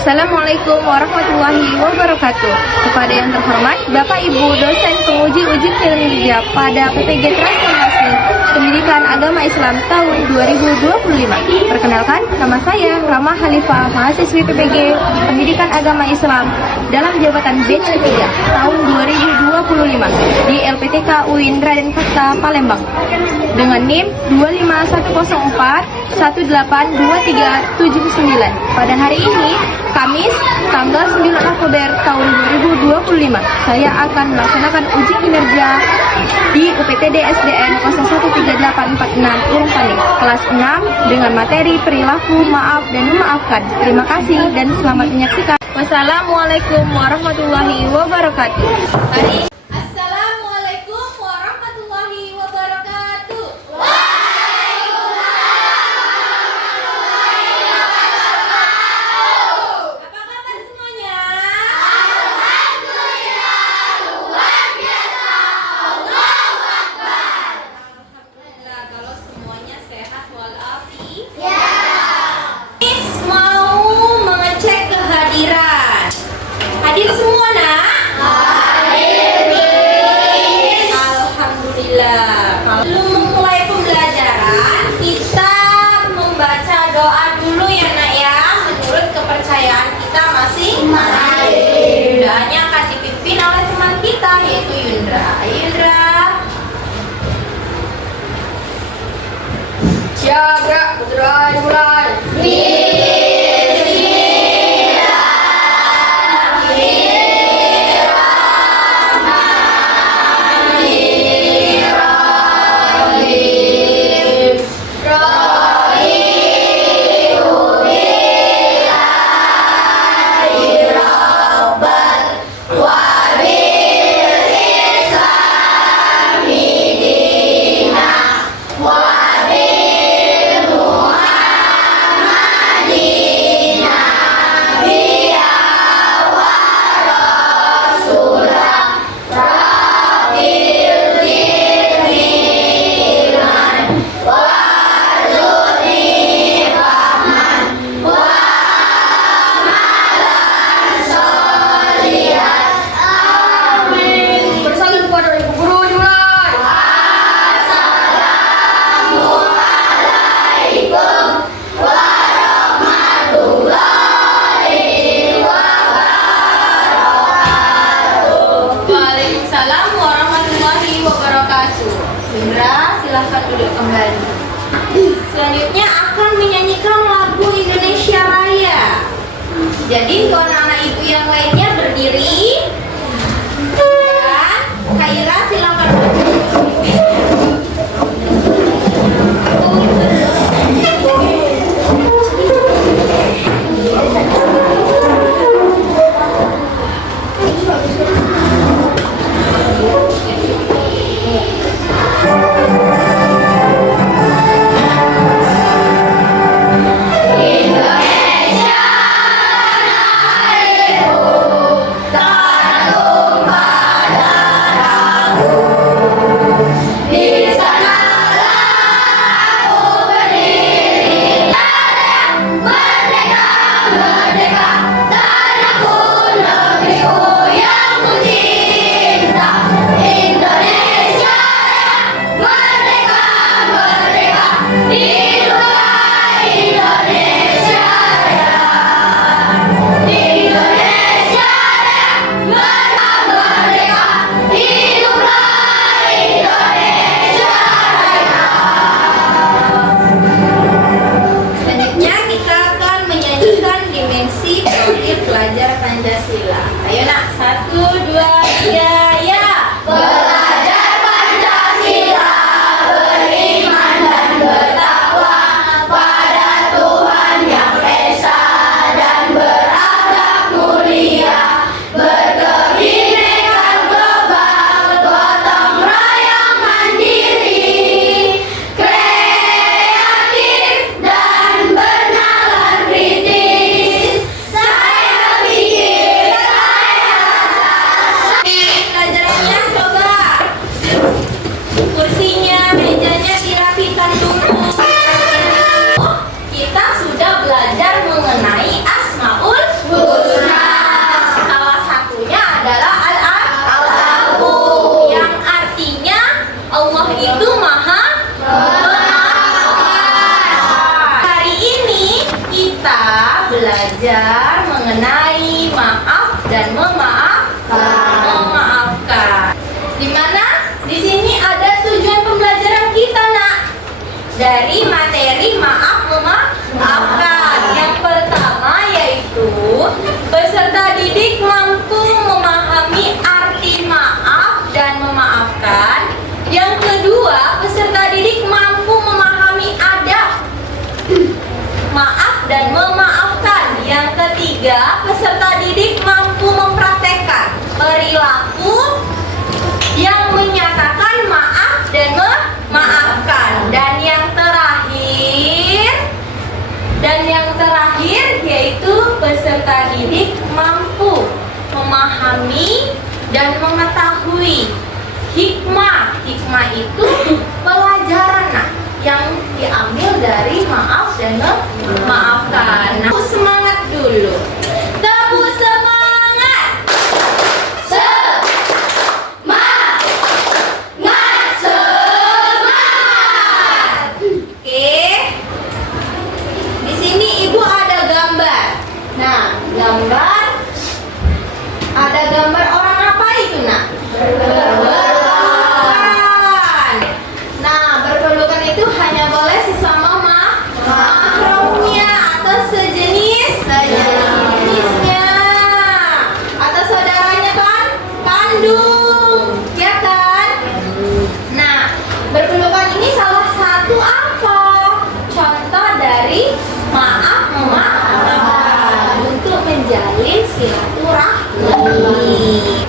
Assalamualaikum warahmatullahi wabarakatuh. Kepada yang terhormat Bapak Ibu dosen penguji uji kinerja pada PPG Transformasi Pendidikan Agama Islam tahun 2025. Perkenalkan, nama saya Rama Halifah, mahasiswi PPG Pendidikan Agama Islam dalam jabatan batch ketiga tahun 2025 di LPTK UIN Raden Fakta Palembang dengan NIM 25104 182379. Pada hari ini, Kamis, tanggal 9 Oktober tahun 2025, saya akan melaksanakan uji kinerja di UPTD SDN 013846 Urung Panik, kelas 6 dengan materi perilaku maaf dan memaafkan. Terima kasih dan selamat menyaksikan. Wassalamualaikum warahmatullahi wabarakatuh. Assalamualaikum warahmatullahi wabarakatuh. Apa kabar semuanya? Alhamdulillah, luar biasa. Allahu Akbar. Alhamdulillah kalau semuanya sehat walafiat. Ya. Miss mau mengecek kehadiran. Hadir semua, Nak? Alhamdulillah. Sebelum memulai pembelajaran, kita membaca doa dulu ya, Nak ya, menurut kepercayaan kita masing-masing. Doanya akan dipimpin oleh teman kita yaitu Yundra. Yundra. Siap, Bra. Mulai. Bersalam kepada Ibu Guru, dimulai. Waalaikumsalam warahmatullahi wabarakatuh. Yundra, silahkan duduk kembali. Selanjutnya akan menyanyikan lagu Indonesia Raya. Jadi untuk anak-anak ibu yang lainnya berdiri. Dan Khaira silakan belajar Pancasila. Ayo nak, 1, 2, 3, ya. Belajar Pancasila, beriman dan bertakwa pada Tuhan yang esa dan berakhlak mulia, berkebinekaan global, gotong royong mandiri, kreatif dan bernalar kritis. Saya pikir belajar mengenai maaf dan memaafkan. Di mana? Di sini ada tujuan pembelajaran kita, Nak. Dari materi maaf memaafkan. Yang pertama yaitu peserta didik mampu memahami arti maaf dan memaafkan. Yang kedua, peserta didik mampu memahami adab maaf dan memaafkan. Yang ketiga, peserta didik mampu mempraktekkan perilaku yang menyatakan maaf dan memaafkan. Dan yang terakhir yaitu peserta didik mampu memahami dan mengetahui hikmah. Hikmah itu pelajaran yang diambil dari maaf dan memaafkan. Nah, semangat dulu. Tepuk semangat. Semangat. Oke. Di sini Ibu ada gambar. Nah, ada gambar orang apa itu, Nak? Berpelukan. Nah, berpelukan itu hanya boleh sesama mahramnya atau sejenisnya atau saudaranya kan kandung, ya kan? Nah, berpelukan ini salah satu apa? Contoh dari maaf memaafkan untuk menjalin silaturahmi.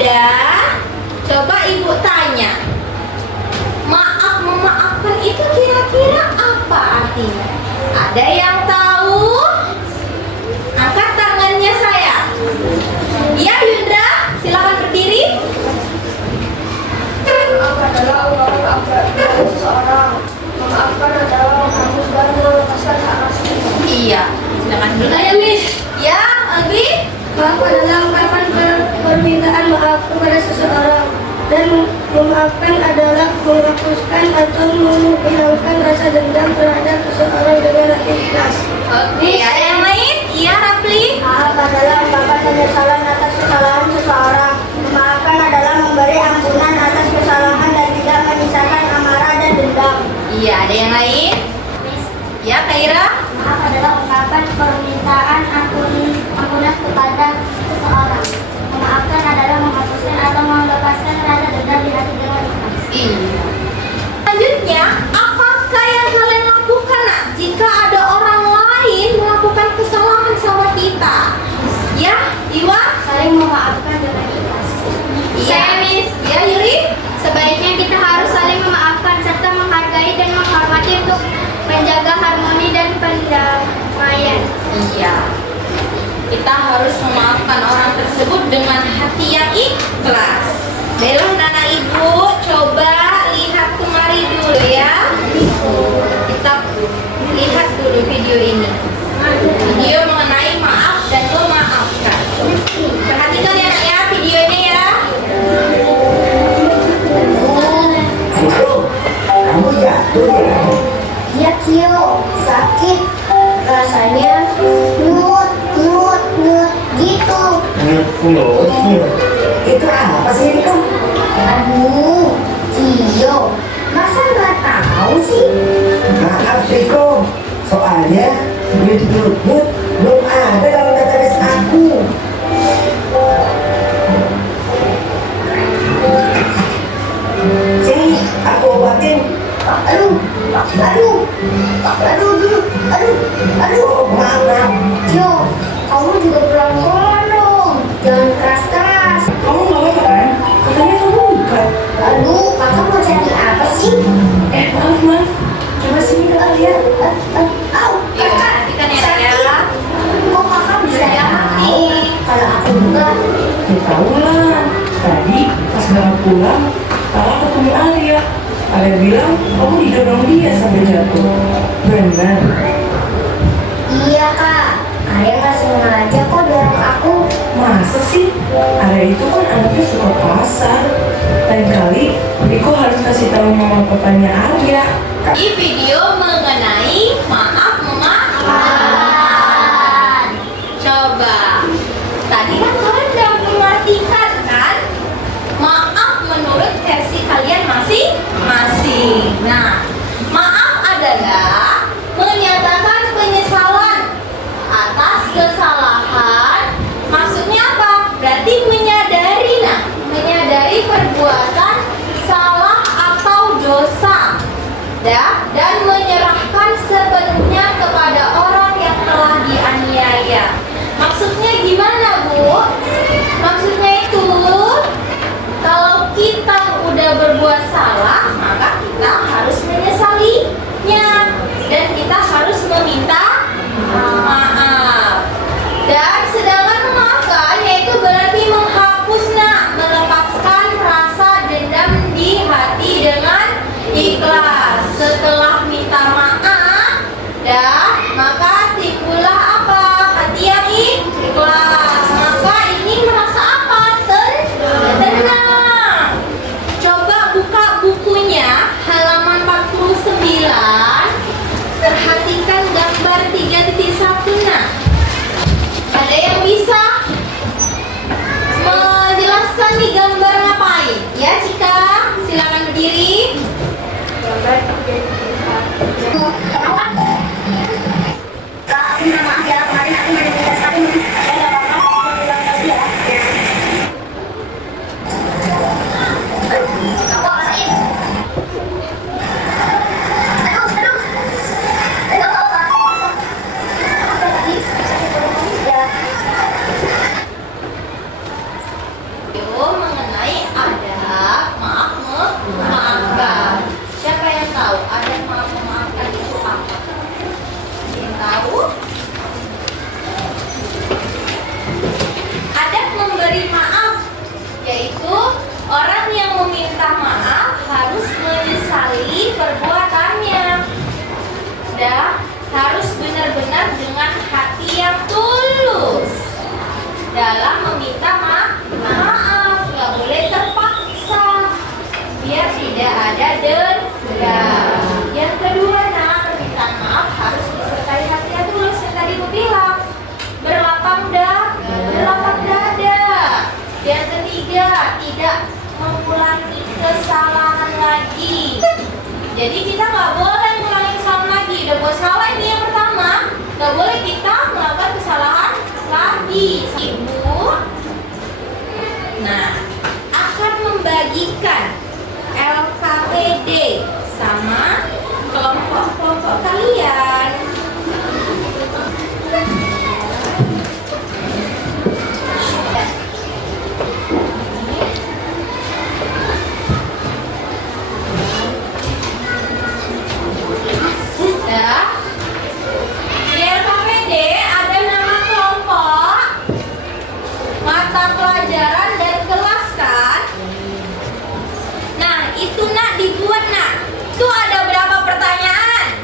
Dan coba Ibu tanya, maaf memaafkan itu kira-kira apa artinya? Ada yang tahu? Angkat tangannya saya. Ya, Yunda, silakan berdiri. Maaf adalah memaafkan seseorang. Memaafkan adalah menghapus dan melepaskan hak asli. Iya, silakan dulu ya, Miss. Ya, Abi. Maaf adalah ungkapan permintaan maaf kepada seseorang, dan memaafkan adalah menghapuskan atau menghilangkan rasa dendam terhadap seseorang dengan hati ikhlas. Oke, ada yang lain? Iya, Rapli. Maaf adalah ungkapan penyesalan atas kesalahan seseorang. Memaafkan adalah memberi ampunan atas kesalahan dan tidak menyisakan amarah dan dendam. Iya, ada yang lain? Ya, Kaira. Maaf adalah ungkapan permintaan ampunan kepada seseorang. Memaafkan adalah menghapuskan atau melepaskan rasa dendam di hati dengan ikhlas. Iya. Selanjutnya, apakah yang kalian lakukan, Nak, jika ada orang lain melakukan kesalahan sama kita? Ya, Iwa? Saling memaafkan dengan ikhlas. Iya. Ya, Yuri? Sebaiknya kita harus saling memaafkan serta menghargai dan menghormati untuk menjaga harmoni dan pendamaian. Iya. Kita harus memaafkan orang tersebut dengan hati yang ikhlas. Baiklah, Nana Ibu, coba lihat kemari dulu ya. Kita lihat dulu video ini. Video mengenai maaf dan memaafkan. Perhatikan ya, Nak, ya, videonya ya. Kamu jatuh ya? Iya, Kio, sakit. Rasanya nut gitu. Itu apa sih ini kamu? Aduh, Cio, masa nggak tahu sih? Maaf Riko, soalnya duit luput belum ada dalam database aku. Sini, aku obatin. Aduh, Maaf. Cio, kamu juga pelan-pelan dong. Jangan keras-keras. Kamu nggak apa kan? Katanya kamu bukan. Aduh, kakak mau cari apa sih? Maaf. Coba sini kakak lihat. Au, Iya, kakak. perhatikan ya, Nak, ya. Kok kakak bisa sakit? Kalau aku enggak. Ya tahu lah. Tadi pas berangkat pulang, kakak ketemu Arya. Arya bilang kamu didorong dia sampai jatuh. Benar. Iya kak, Arya nggak sengaja kok dorong aku. Masa sih? Arya itu kan anaknya suka kasar. Lain kali, Riko harus kasih tahu mama papanya Arya. Di video mengenai maaf memaafkan. dan menyerahkan sepenuhnya kepada orang yang telah dianiaya. Maksudnya gimana, Bu? Maksudnya itu kalau kita udah berbuat salah, maka kita harus menyesalinya dan kita harus meminta maaf. Dan sedangkan memaafkan yaitu berarti menghapus, melepaskan rasa dendam di hati dengan ikhlas. Setelah minta maaf, maka timbullah apa? Hati yang ikhlas. Maka ini merasa apa? Tenang. Coba buka bukunya halaman 49. Perhatikan gambar 3.1. Nah, ada yang bisa menjelaskan nih gambar ngapain? Ya, Cika, silakan berdiri. Mengenai adab maaf memaafkan. Siapa yang tahu adab maaf memaafkan itu apa? Yang tahu? Adab memberi maaf yaitu orang yang meminta maaf harus menyesali perbuatannya dan harus benar-benar dengan hati yang tulus dalam meminta maaf. Nggak boleh terpaksa biar tidak ada dendam. Yang kedua, permintaan maaf harus disertai hati yang tulus yang tadi Bu bilang, berlapang dada. Yang ketiga, tidak mengulangi kesalahan lagi. Jadi kita nggak boleh mengulangi kesalahan lagi. Udah buat salah ini yang pertama, nggak boleh kita melakukan kesalahan lagi. Ibu, akan membagikan LKPD sama kelompok-kelompok kalian. Di LKPD ada nama kelompok, mata pelajaran dan kelas kan? Nah, itu dibuat Itu ada berapa pertanyaan?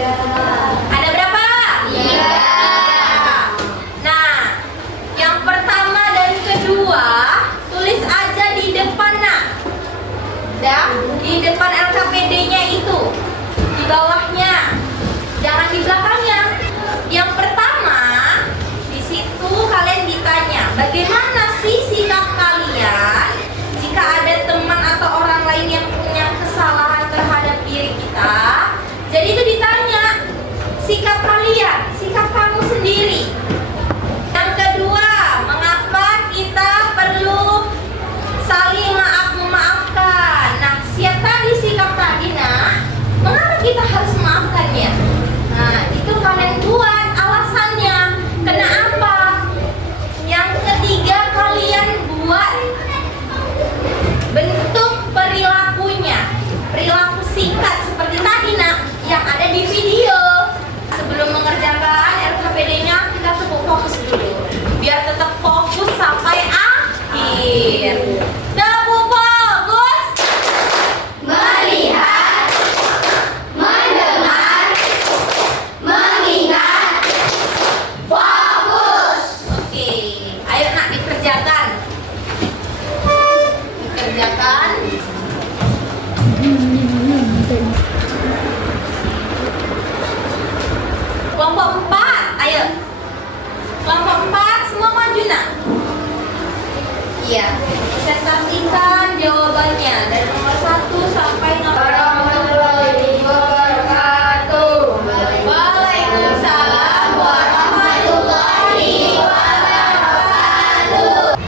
3. Ada berapa? 3. Nah, yang pertama dan kedua tulis aja di depan di depan LKPD-nya itu, di bawahnya, jangan di belakangnya. Yang pertama, di situ kalian ditanya, bagaimana sih sikap kalian jika ada teman atau orang lain yang punya kesalahan terhadap diri kita. Jadi itu ditanya sikap kalian, sikap kamu sendiri. Yang kedua, mengapa kita perlu saling memaafkan? Nah, siap tadi sikap tadi mengapa kita harus memaafkannya? Nah, itu kalian buat alasannya. Kenapa? Yang ketiga, kalian buat bentuk perilakunya, perilaku singkat seperti tadi yang ada di video. Sebelum mengerjakan LKPD-nya, kita cukup fokus dulu biar tetap fokus sampai akhir. Cukup fokus melihat, mendengar, mengingat, fokus. Oke, ayo dikerjakan. Kelompok 4, ayo. Kelompok 4 semua maju Iya, presentasikan jawabannya dari nomor 1 sampai nomor 2. Waalaikumsalam warahmatullahi wabarakatuh.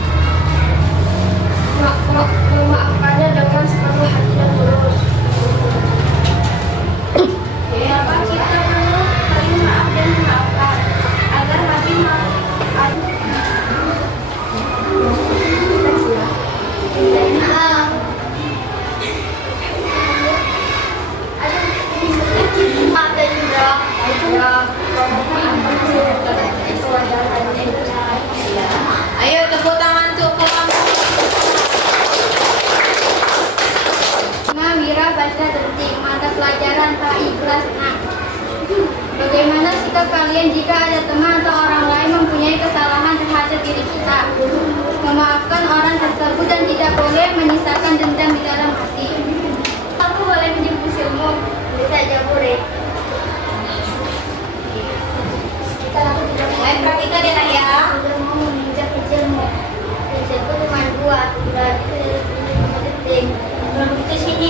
Memaafkannya dengan sepenuh hati dan tulus. ya nak ya? Sudah mau menginjak ilmu. Ilmu cuma buat berarti penting. Kalau itu sini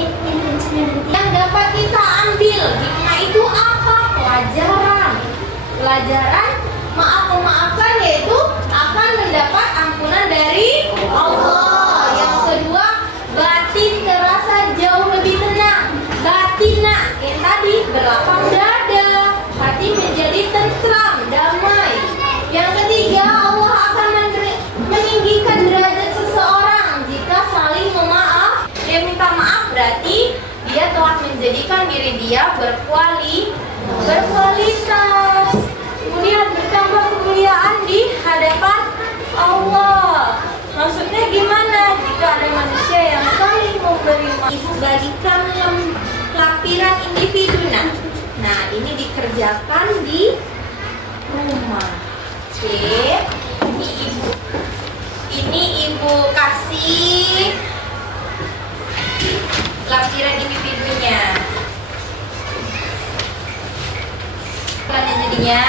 Yang dapat kita ambil hikmah itu apa? Pelajaran. Pelajaran memaafkan yaitu akan mendapat ampunan dari Allah. Yang kedua, batin terasa jauh lebih tenang. Batina yang tadi berlapang dada, hati menjadi tentram, damai. Yang ketiga, Allah akan meninggikan derajat seseorang jika saling memaaf. Dia minta maaf berarti dia telah menjadikan diri dia berkualitas. Kemudian bertambah kemuliaan di hadapan Allah. Maksudnya gimana? Jika ada manusia yang saling memberi maaf, ibu bagikan lampiran individu. Nah, ini dikerjakan di rumah. Oke, ini ibu kasih lampiran individunya. Jadinya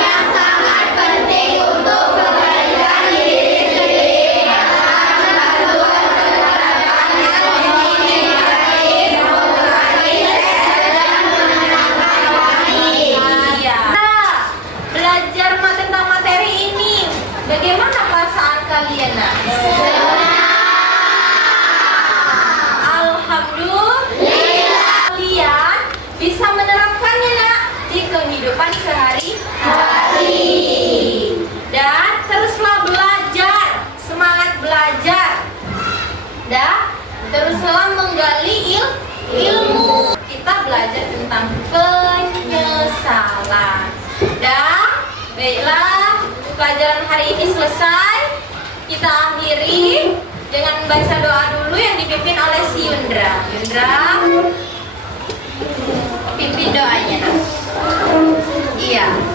yang sangat penting untuk kebaikan diri sendiri. Belajar tentang materi ini, bagaimana perasaan kalian? Alhamdulillah, kalian bisa menerapkannya nak di kehidupan sehari-hari. Dan teruslah belajar, semangat belajar. Dan teruslah menggali ilmu. Kita belajar tentang penyesalan. Dan baiklah, pelajaran hari ini selesai. Kita akhiri dengan membaca doa dulu yang dipimpin oleh si Yundra. Yundra, pimpin doanya nak. Iya.